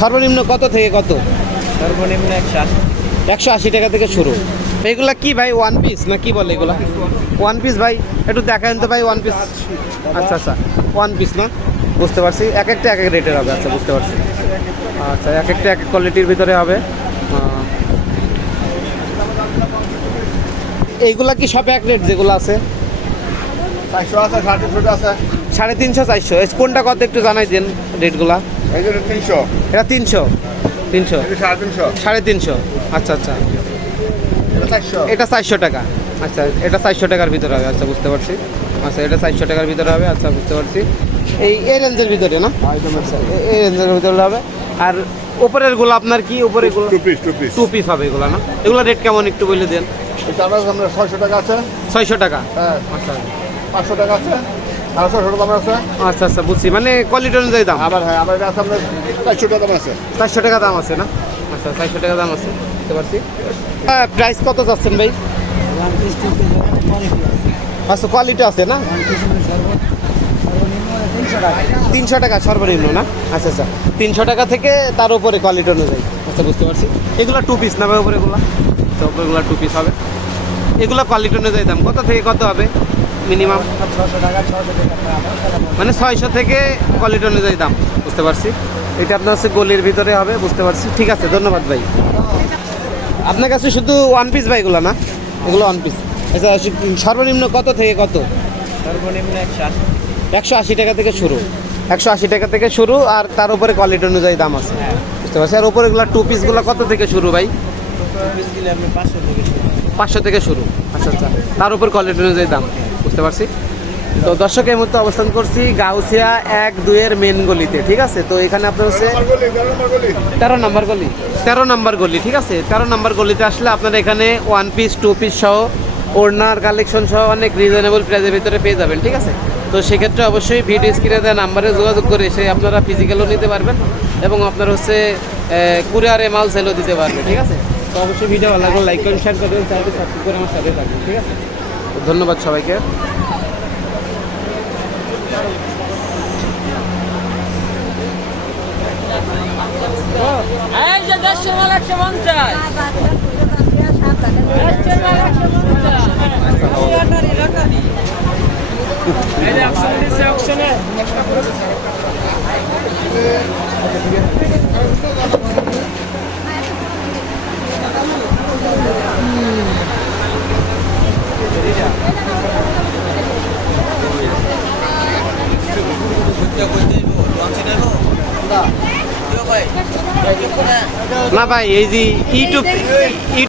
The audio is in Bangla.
সর্বনিম্ন কত থেকে কত? সর্বনিম্ন একশো আশি। একশো আশি টাকা থেকে শুরু। এগুলা কি ভাই ওয়ান পিস না কি বলে এগুলা? ওয়ান পিস ভাই একটু দেখান তো ভাই ওয়ান পিস আচ্ছা আচ্ছা। ওয়ান পিস না? বুঝতে পারছি। এক একটা এক এক রেটের হবে আচ্ছা বুঝতে পারছি। আচ্ছা এক একটা এক এক কোয়ালিটির ভিতরে হবে। এইগুলা কি সব এক রেট যেগুলো আছে? চারশো আছে সাড়ে তিনশো সাড়ে তিনশো চারশো। কোনটা কত একটু জানাই দেন রেটগুলা এটা তিনশো। তিনশো। সাড়ে তিনশো। আচ্ছা আচ্ছা। এটা চারশো। টাকা। আচ্ছা এটা চারশো টাকার ভিতরে হবে। আচ্ছা বুঝতে পারছি। আচ্ছা এটা চারশো টাকার ভিতরে হবে। আচ্ছা বুঝতে পারছি। এই এই রেঞ্জের ভিতরে না? এ- এই রেঞ্জের ভিতরে হবে। আর উপরেরগুলো আপনার কি? উপরেরগুলো two piece two two piece হবে এগুলো না? এগুলো রেট কেমন একটু বলে দেন? ছয়শো টাকা আছে। ছয়শো টাকা? হ্যাঁ। আচ্ছা। পাঁচশো টাকা আছে। দাম আচ্ছা আচ্ছা বুঝছি। মানে কোয়ালিটি অনুযায়ী দাম? আবার হ্যাঁ এটা আছে আপনার চারশো টাকা দাম আছে। চারশো টাকা দাম আছে না? আচ্ছা চারশো টাকা দাম আছে। বুঝতে পারছি। প্রাইস কত যাচ্ছেন ভাই? আচ্ছা কোয়ালিটি আছে না? তিনশো টাকা সর্বনিম্ন না? আচ্ছা আচ্ছা। তিনশো টাকা থেকে তার উপরে কোয়ালিটি অনুযায়ী। আচ্ছা বুঝতে পারছি। এগুলো টু পিস না ভাই উপরে এগুলো আচ্ছা উপরেগুলো টু পিস হবে। এগুলো কোয়ালিটি অনুযায়ী দাম কত থেকে কত হবে? মিনিমাম মানে ছয়শো থেকে কোয়ালিটি অনুযায়ী দাম বুঝতে পারছি? এটা আপনার হচ্ছে গলির ভিতরে হবে বুঝতে পারছি। ঠিক আছে ধন্যবাদ ভাই। আপনার কাছে শুধু ওয়ান পিস ভাই এগুলো না? এগুলো ওয়ান পিস আচ্ছা সর্বনিম্ন কত থেকে কত? সর্বনিম্ন একশো আশি। টাকা থেকে শুরু। একশো আশি টাকা থেকে শুরু আর তার উপরে কোয়ালিটি অনুযায়ী দাম আছে। বুঝতে পারছি। আর উপরে এগুলো টু পিসগুলো কত থেকে শুরু ভাই? পাঁচশো থেকে শুরু। পাঁচশো থেকে শুরু। আচ্ছা আচ্ছা। তার উপর কোয়ালিটি অনুযায়ী দাম। বুঝতে পারছি। তো দর্শক এই মুহূর্তে অবস্থান করছি গাউসিয়া এক দুইয়ের মেন গলিতে ঠিক আছে? তো এখানে আপনার হচ্ছে তেরো নম্বর গলি তেরো নম্বর গলি। ঠিক আছে? তেরো নম্বর গলিতে আসলে আপনারা এখানে ওয়ান পিস টু পিস সহ ওড়নার কালেকশন সহ অনেক রিজনেবল প্রাইজের ভিতরে পেয়ে যাবেন ঠিক আছে? তো সেক্ষেত্রে অবশ্যই ভিডিও স্ক্রিনে দেওয়া নাম্বারে যোগাযোগ করে এসে আপনারা ফিজিক্যালও নিতে পারবেন এবং আপনার হচ্ছে কুরিয়ারে মাল সেলও দিতে পারবেন ঠিক আছে? তো অবশ্যই ভিডিও ভালো লাগলে লাইক করুন শেয়ার করবেন চ্যানেলটি সাবস্ক্রাইব করে আমার সাথে থাকবেন ঠিক আছে? ধন্যবাদ সবাইকে। এই যে দেশের মাল একশো পঞ্চাশ। না ভাই এই যে ইউটিউব